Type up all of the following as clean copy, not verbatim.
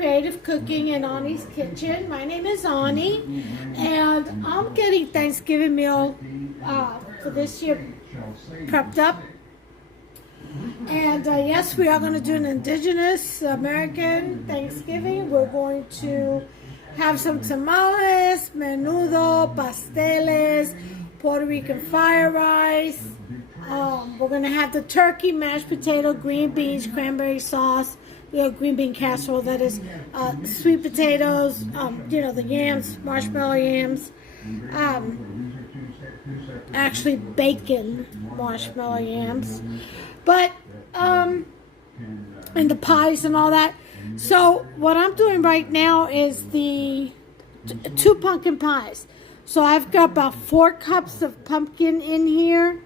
Creative Cooking in Ani's Kitchen. My name is Ani, and I'm getting Thanksgiving meal for this year prepped up. And yes, we are going to do an indigenous American Thanksgiving. We're going to have some tamales, menudo, pasteles, Puerto Rican fire rice. We're going to have the turkey, mashed potato, green beans, cranberry sauce, green bean casserole, that is, sweet potatoes, the yams, marshmallow yams, actually bacon marshmallow yams, but, and the pies and all that. So what I'm doing right now is the two pumpkin pies. So I've got about 4 cups of pumpkin in here.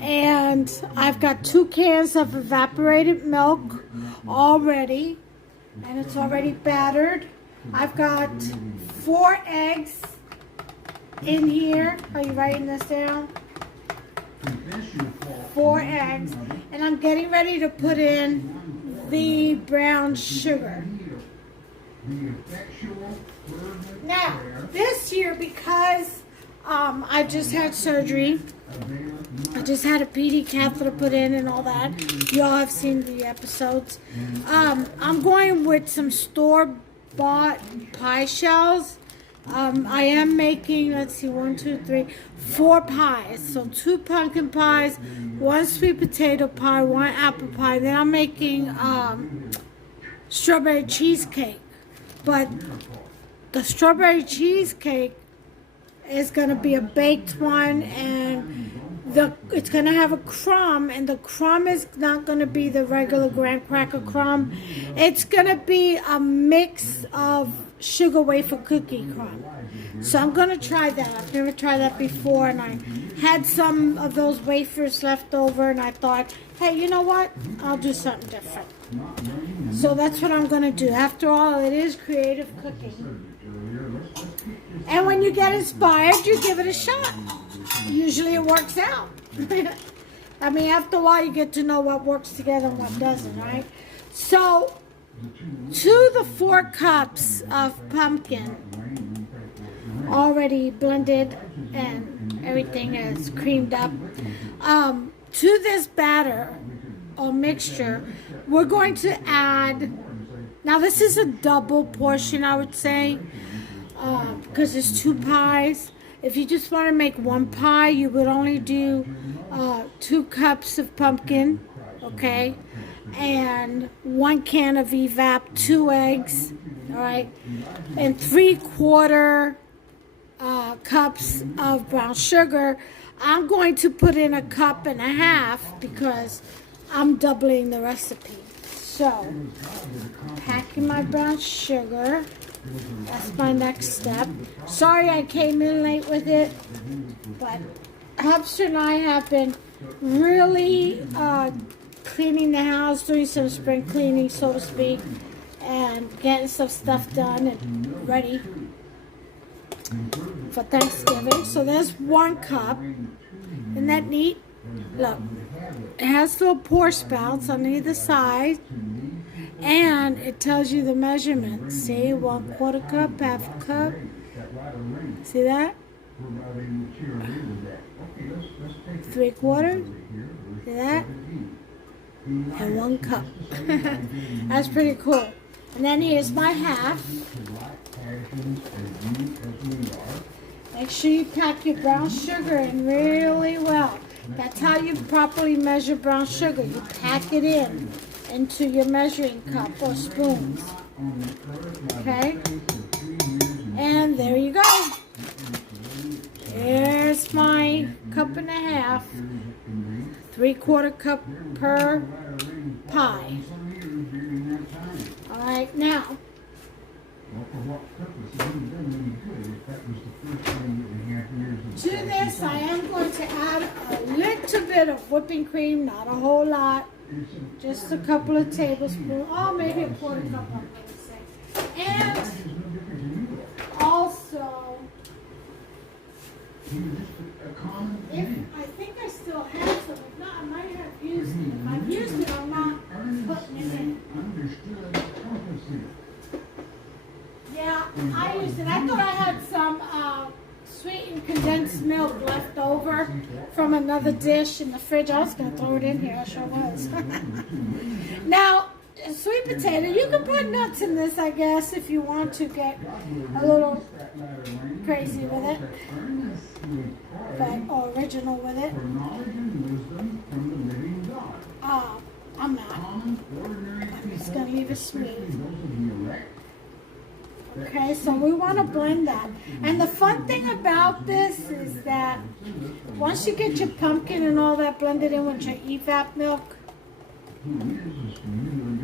And I've got 2 cans of evaporated milk already, and it's already battered. I've got 4 eggs in here. Are you writing this down? 4 eggs, and I'm getting ready to put in the brown sugar. Now, this year, because I just had surgery, I just had a PD catheter put in and all that. You all have seen the episodes. I'm going with some store-bought pie shells. I am making, let's see, 1, 2, 3, 4 pies. So 2 pumpkin pies, 1 sweet potato pie, 1 apple pie. Then I'm making strawberry cheesecake. But the strawberry cheesecake is going to be a baked one, and it's going to have a crumb, and the crumb is not going to be the regular graham cracker crumb. It's going to be a mix of sugar wafer cookie crumb. So I'm going to try that. I've never tried that before, and I had some of those wafers left over, and I thought, hey, you know what? I'll do something different. So that's what I'm going to do. After all, it is creative cooking. And when you get inspired, you give it a shot. Usually it works out. I mean, after a while, you get to know what works together and what doesn't, right? So, to the 4 cups of pumpkin, already blended and everything is creamed up, to this batter or mixture, we're going to add, now this is a double portion, I would say, because there's 2 pies. If you just want to make 1 pie, you would only do 2 cups of pumpkin, okay, and 1 can of evap, 2 eggs, all right, and 3/4 cups of brown sugar. I'm going to put in 1.5 cups because I'm doubling the recipe. So, packing my brown sugar. That's my next step. Sorry I came in late with it, but Hubster and I have been really cleaning the house, doing some spring cleaning, so to speak, and getting some stuff done and ready for Thanksgiving. So there's 1 cup. Isn't that neat? Look, it has little pour spouts on either side. And it tells you the measurement. See, 1/4 cup, 1/2 cup. See that? 3/4. See that? And 1 cup. That's pretty cool. And then here's my half. Make sure you pack your brown sugar in really well. That's how you properly measure brown sugar. You pack it in into your measuring cup or spoons. Okay? And there you go. There's my 1.5 cups. 3/4 cup per pie. Alright, now, to this I am going to add a little bit of whipping cream, not a whole lot. Just a couple of tablespoons, or maybe 1/4 cup, I'm going to say. And also, I think I still have some. If not, I might have used it. If I've used it, I'm not putting it in. excess milk left over from another dish in the fridge. I was going to throw it in here. I sure was. Now, sweet potato, you can put nuts in this, I guess, if you want to get a little crazy with it, or original with it. I'm not. I'm just going to leave it sweet. Okay, so we want to blend that. And the fun thing about this is that once you get your pumpkin and all that blended in with your evap milk,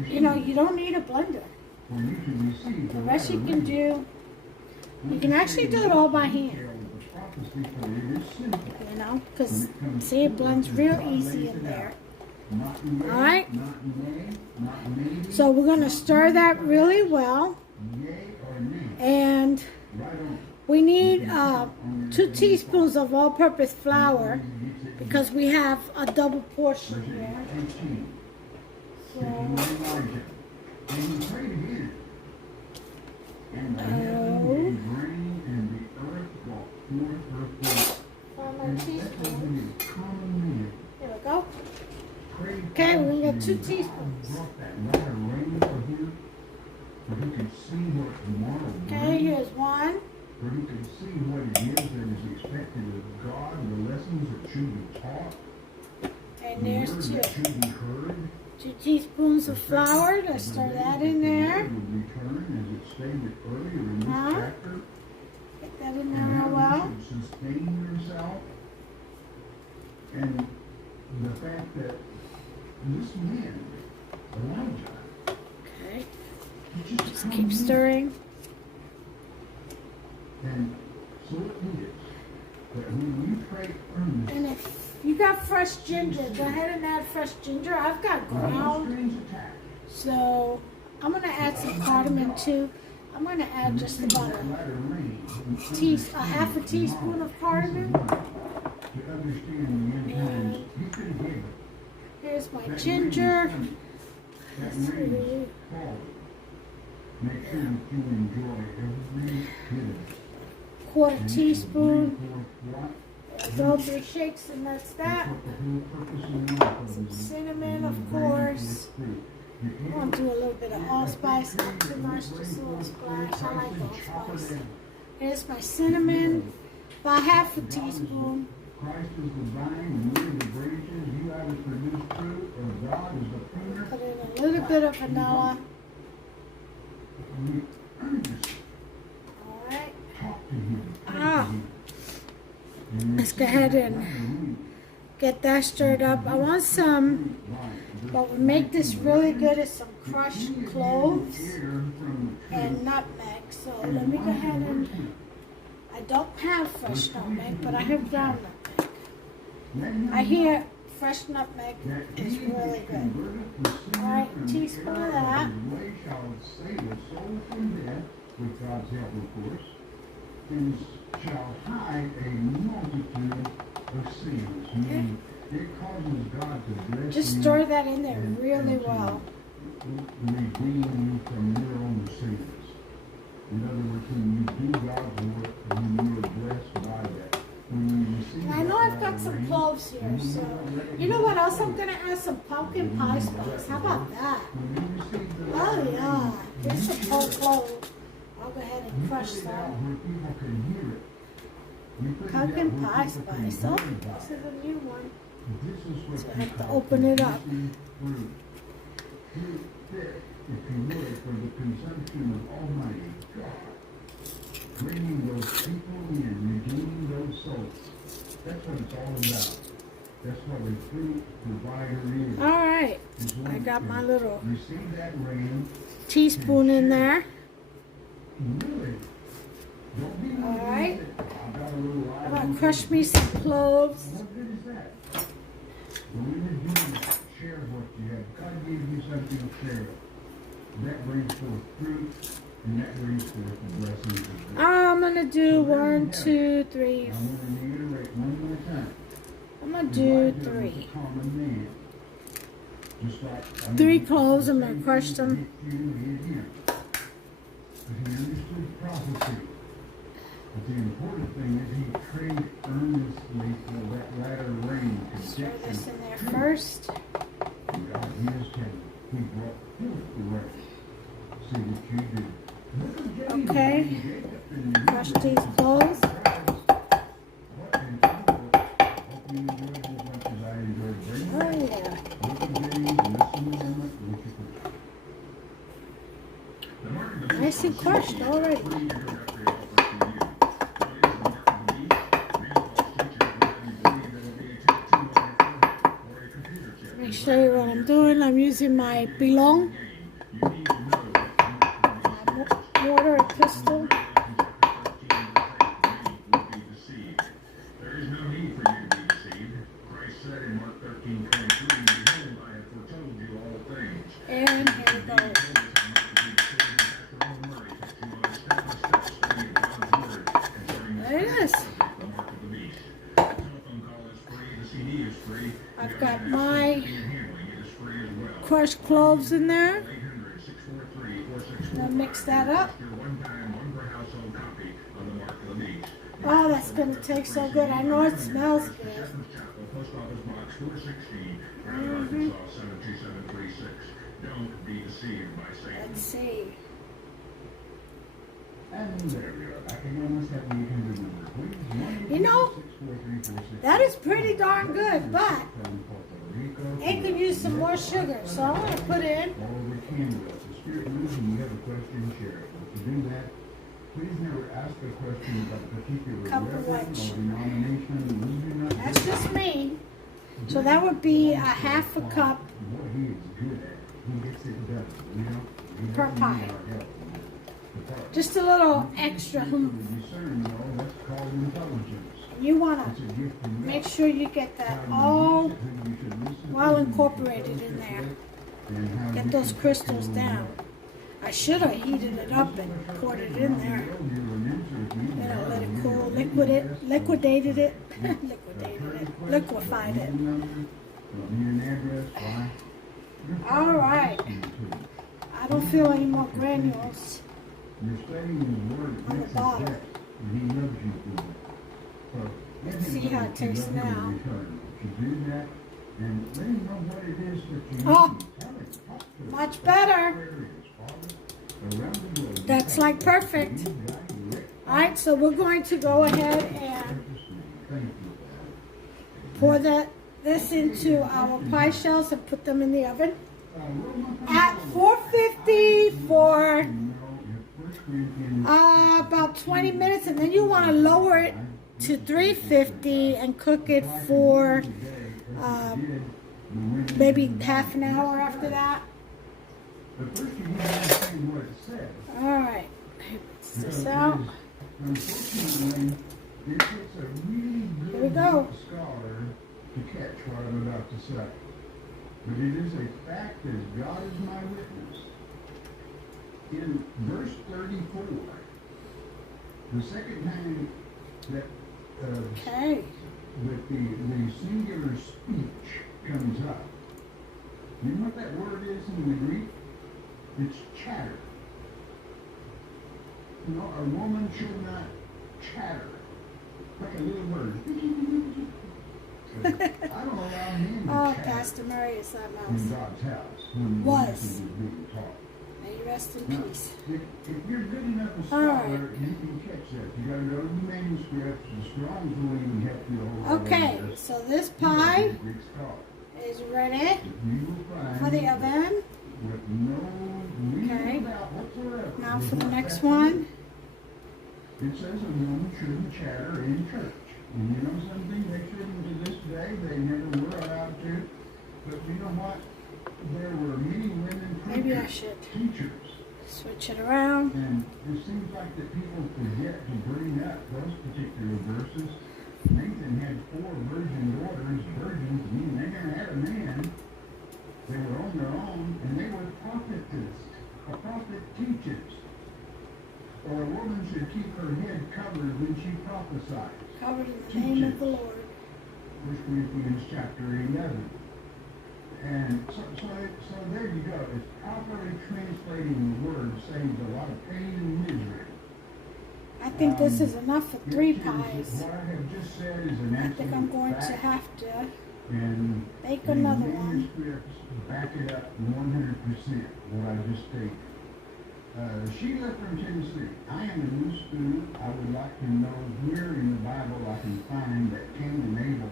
you know, you don't need a blender. The rest you can do, you can actually do it all by hand. You know, because see, it blends real easy in there. Alright? So we're going to stir that really well. And we need 2 teaspoons of all-purpose flour because we have a double portion here. So, here we go. Okay, we're going to get 2 teaspoons. Okay, here's 1. For he can see what it is that is expected of God, the lessons that should be taught, And there's the 2. word that should be heard. 2 teaspoons of flour. Let's stir that in there. Return, as it stated earlier in this chapter, Get that in there and real how well. you should sustain yourself. And the fact that this man, Elijah, Okay, he just keep stirring. And so it is that when we pray earnestly, And if you got fresh ginger, go ahead and add fresh ginger. I've got ground, so I'm going to add some cardamom too. I'm going to add just about a half a teaspoon of cardamom. And here's my ginger. Make sure you enjoy every bit of it. Quarter teaspoon. There's all 3 shakes, and that's that. Some cinnamon, of course. I'm going to do a little bit of allspice, not too much, just a little splash. I like allspice. Here's my cinnamon, about half a teaspoon. Christ is the vine, and we are the branches. You have to produce fruit, or God is the pruner. Put in a little bit of vanilla. Alright. Talk to him. Let's go ahead and get that stirred up. I want some, what would make this really good is some crushed cloves and nutmeg. So let me go ahead and, I don't have fresh nutmeg, but I have ground nutmeg. I hear fresh nutmeg is really good. Alright, teaspoon of that. With God's help, of course, and shall hide a multitude of sins. Meaning, it causes God to bless Just you stir that in there really well. redeem you from your own sins. In other words, when you do God's work, when you are blessed by that. When you receive And I know I've got some cloves here, so you know what else? I'm gonna add some pumpkin pie spice. How about that? Oh yeah, here's some whole clove. I'll go ahead and crush that. Pumpkin pie spice. Oh, this is a new one. So I have to open it up. If you would, for the consumption of Almighty God, bringing those people in, redeeming those souls. That's what it's all about. That's what the fruit provider is. All right, I got my little Receive that rain. teaspoon in there. Really? Don't be All right, I've got a little I'm gonna crush me some cloves. What good is that? When you share what you have, God gave you something to share. That brings forth fruit, and that brings forth the blessings of God. I'm gonna do 1, 2, 3. I'm going to reiterate one more time. I'm gonna do Elijah was 3. a common man. Just like 3 cloves. I'm gonna crush them. But he understood prophecy. But the important thing is he prayed earnestly for that latter rain to Stir get this them in there first. God is telling. He brought forth the rain. See what you do. Look at Jacob Okay. and Jacob and Crush these cloves. What in the world? Hope you enjoyed it as much as I enjoyed bringing it. Oh yeah. Look at James and listen to him. Look at the mark of the Nice and crushed already. free introductory offer for you. What is the mark of the beast? Mailbox teachers will have you believe it'll be a tattoo on your forehead or a computer chip. Let me show you what I'm doing. I'm using my Belong You need to know that the mark of the beast mortar and pestle. There is no need for you to be deceived. Christ said in Mark 13:23, behold, I have foretold you all things. And here we go. There it is. I've got my crushed cloves in there. Now mix that up. Oh, that's going to taste so good. I know it smells good. Don't be deceived by Satan. Let's see. And there we are. Back again. Let's have the 800 number, please. You know, that is pretty darn good, but it could use some more sugar. So I'm going to put in All over Canada. If the Spirit moves and you have a question, share it. If you do that, please never ask a question about a particular Cup of reverend white or denomination. We do not that's do that. just me. So that would be a half a cup What he is good at, he gets it done. You know, he per doesn't pie. need our help. The part Just a little extra to oomph. discern, though, that's called intelligence. You want It's to a gift from God. make sure you get that How you all use it, who you should listen to, well who you should incorporated in fellowship there. with, and how Get you those can crystals take your down. I should have heated it up and poured it in there. Then I let it cool, liquidated it, liquefied it. All right. I don't feel any more granules. You're studying His Word. On the Makes His bottom. depth, and He loves you for it. So let Let's Him see know how it that you tastes love Him in now. return. If you do that, and let Him know what it is that you need. Oh, Tell Him. Talk to Him. much better. Where it is, Father, around the globe, That's you like have perfect. you direct All right, so we're going to go ahead and purpose in. Thank you. pour this into our pie shells and put them in the oven at 450 for about 20 minutes, and then you want to lower it to 350 and cook it for maybe half an hour after that. But first you need to understand what it says. All right, rinse this out. Unfortunately, it takes a really Here we good go. scholar to catch what I'm about to say. But it is a fact as God is my witness. In verse 34, the second time that Okay. the singular speech comes up, you know what that word is in the Greek? It's chatter. You know, a woman should not chatter like a little bird. I don't allow men to Oh, chatter Pastor Murray is that in mouse. God's house when the Was. message is being taught. May you rest in Now, peace. if you're good enough a All scholar, right. you can catch that. You gotta go to the manuscripts. The Strong's will even help you a whole lot Okay, on this. so this You gotta pie be a Greek scholar. is ready If you will find for the oven. with no reason Okay. about whatsoever. Now It's for the not next that one. It says a woman shouldn't chatter in church. And you know something? They shouldn't to this day. They never were allowed to. But you know what? There were many women Maybe I preachers, should teachers. switch it around. And it seems like that people forget to bring up those particular verses. Nathan had 4 virgin daughters. Virgins mean they never had a man. They were on their own, and they were prophetess. A prophet teaches. Or a woman should keep her head covered when she prophesies. Covered in the name of the Lord. 1 Corinthians chapter 11. And so there you go. It's properly translating the word saves a lot of pain and misery. I think this is enough for 3 pies. What I have just said is an I think I'm absolute going to fact, have to and bake the another one. manuscripts back it up 100% what I just stated. Sheila from Tennessee. I am a new student. I would like to know where in the Bible I can find that Cain and Abel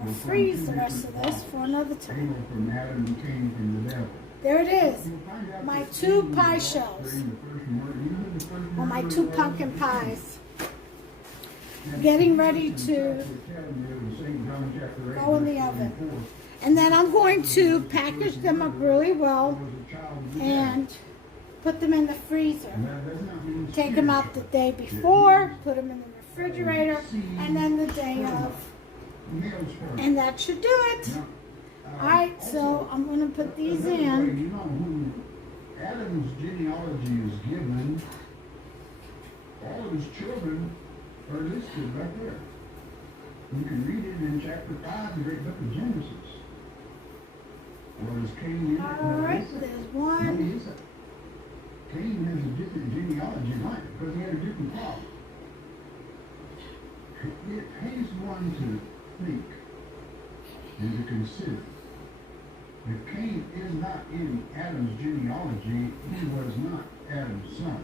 I'll were from freeze two the rest of different this for fathers. another time. Abel from Adam and Cain from the devil. There it is. You'll find out My that 2 Cain pie was shells. during the first murder. You know the first Or my murder 2 was? pumpkin pies. And Getting Jesus ready himself to was telling you in St. John chapter 8, go in the verse oven. 24, And then I'm going to package them up really well there was a child of the and put them in the freezer. devil. That does not mean Take them out the day before, put them in the refrigerator, and then the day of. males first. And that should do it. Now, Alright, so I'm going to put these another way, in. you know who Adam's genealogy is given, all of his children are listed right there. You can read it in chapter 5, the great book of Genesis. Or is Cain in it? Alright, No, there's no, one. he isn't. Cain has a different genealogy line because he had a different father. It pays one to think and to consider. If Cain is not in Adam's genealogy, he was not Adam's son.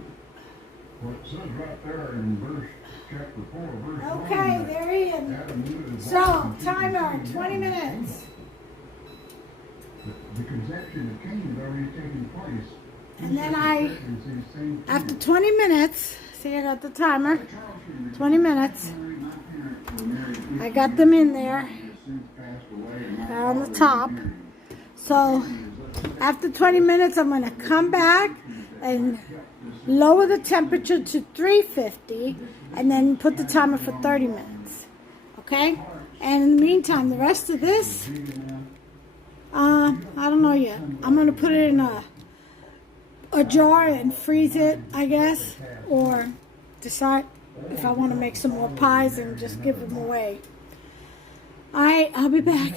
Well, it says right there in chapter 4, verse 1. Okay, that they're in. Adam knew his So, wife and she timer, conceived 20 Adam. minutes. The conception of Cain had already taken place. And then I, Pregnancy, same thing. after 20 minutes, see I got the timer, Charles Henry, 20 minutes. my parents were married I got them in there. has since passed away, and my They're on the father top. remarried. So, after 20 minutes, I'm going to come back and lower the temperature to 350 and then put the timer for 30 minutes. Okay? And in the meantime, the rest of this, I don't know yet. I'm going to put it in a jar and freeze it, I guess, or decide if I want to make some more pies and just give them away. Alright, I'll be back.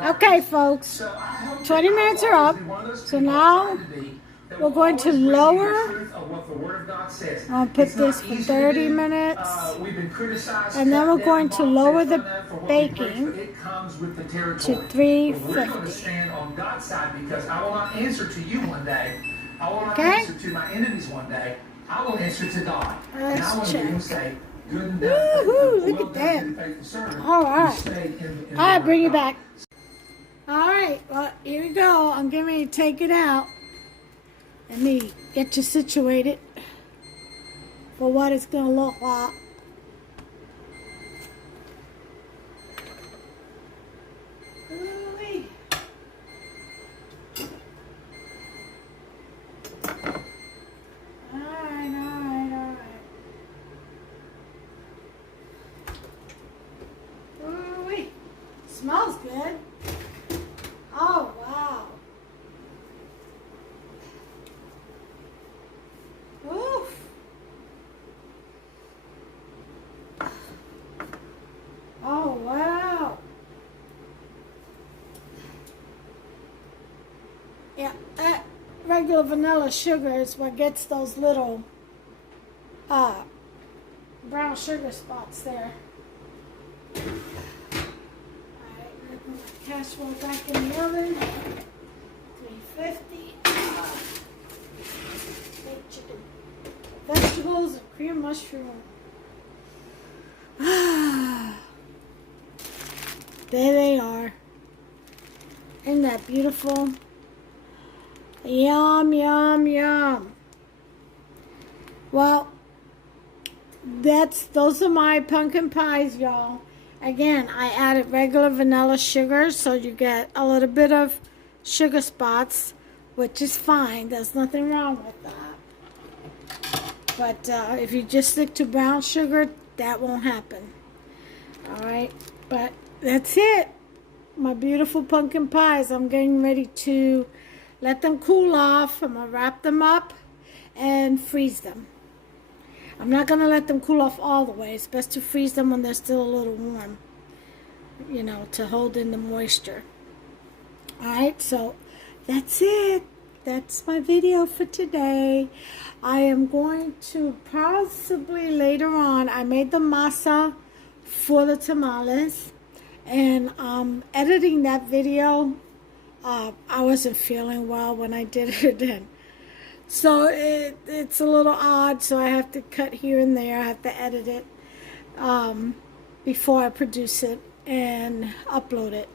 Okay, folks, 20 minutes are up, so now we're going to lower. I'll put this for 30 minutes, and then we're going to lower the baking to 350. Stand on God's side because I will not answer to you one day. I will not Okay. answer to my enemies one day. I will answer to God. And I Let's want to hear him check. say, good and Woohoo, look well at done, that. good and faithful servant. All You right. stayed in the Alright, word bring of it God. back. Alright, well, here we go. I'm getting ready to take it out. Let me get you situated for what it's going to look like. Ooh-wee. Alright. Ooh-wee. Smells good. Oh, wow. Oof. Oh, wow. Yeah, that regular vanilla sugar is what gets those little brown sugar spots there. Alright, put my casserole back in the oven. 350. Baked chicken. Vegetables and cream mushroom. There they are. Isn't that beautiful? Yum, yum, yum. Well, those are my pumpkin pies, y'all. Again, I added regular vanilla sugar, so you get a little bit of sugar spots, which is fine. There's nothing wrong with that. But if you just stick to brown sugar, that won't happen. Alright, but that's it. My beautiful pumpkin pies. I'm getting ready to let them cool off. I'm going to wrap them up and freeze them. I'm not going to let them cool off all the way. It's best to freeze them when they're still a little warm, you know, to hold in the moisture. Alright, so that's it. that's my video for today. I am going to possibly later on, I made the masa for the tamales, and editing that video, I wasn't feeling well when I did it, and so it's a little odd, so I have to cut here and there. I have to edit it before I produce it and upload it.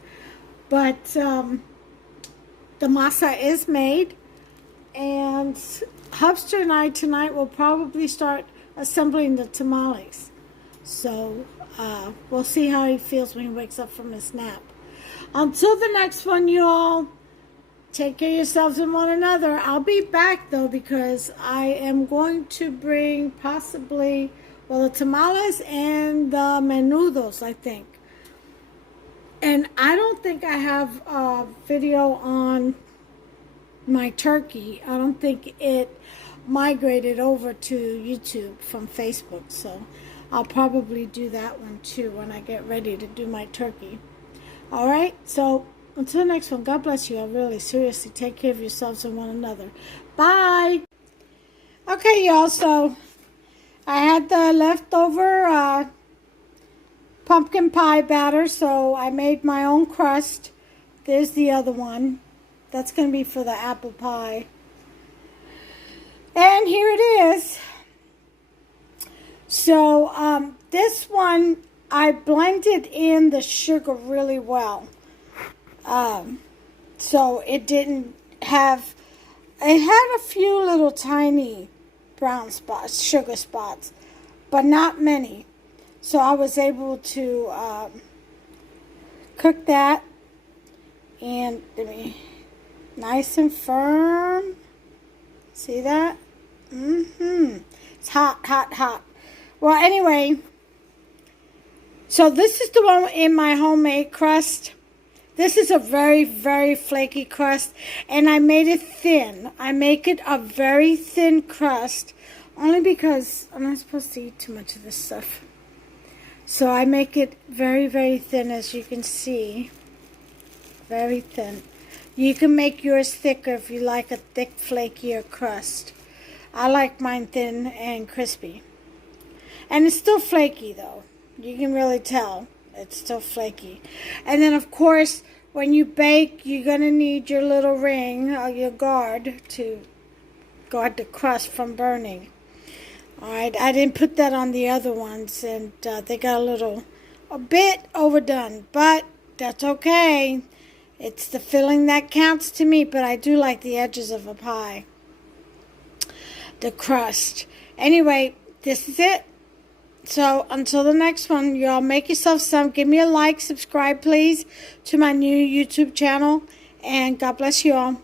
But the masa is made, and Hubster and I tonight will probably start assembling the tamales. So we'll see how he feels when he wakes up from his nap. Until the next one, you all, take care of yourselves and one another. I'll be back, though, because I am going to bring possibly, well, the tamales and the menudos, I think. And I don't think I have a video on my turkey. I don't think it migrated over to YouTube from Facebook. So I'll probably do that one too when I get ready to do my turkey. All right, so until the next one, God bless you. I really, seriously, take care of yourselves and one another. Bye. Okay, y'all, so I had the leftover pumpkin pie batter, so I made my own crust. There's the other one. That's going to be for the apple pie. And here it is. So this one, I blended in the sugar really well. So it didn't have, it had a few little tiny brown spots, sugar spots, but not many. So I was able to cook that, and nice and firm. See that? It's hot, hot, hot. Well, anyway, so this is the one in my homemade crust. This is a very, very flaky crust, and I made it thin. I make it a very thin crust, only because I'm not supposed to eat too much of this stuff. So I make it very, very thin, as you can see. Very thin. You can make yours thicker if you like a thick, flakier crust. I like mine thin and crispy. And it's still flaky, though. You can really tell it's still flaky. And then, of course, when you bake, you're going to need your little ring or your guard to guard the crust from burning. Alright, I didn't put that on the other ones, and they got a bit overdone, but that's okay. It's the filling that counts to me, but I do like the edges of a pie. The crust. Anyway, this is it. So, until the next one, y'all make yourself some. Give me a like, subscribe, please, to my new YouTube channel, and God bless you all.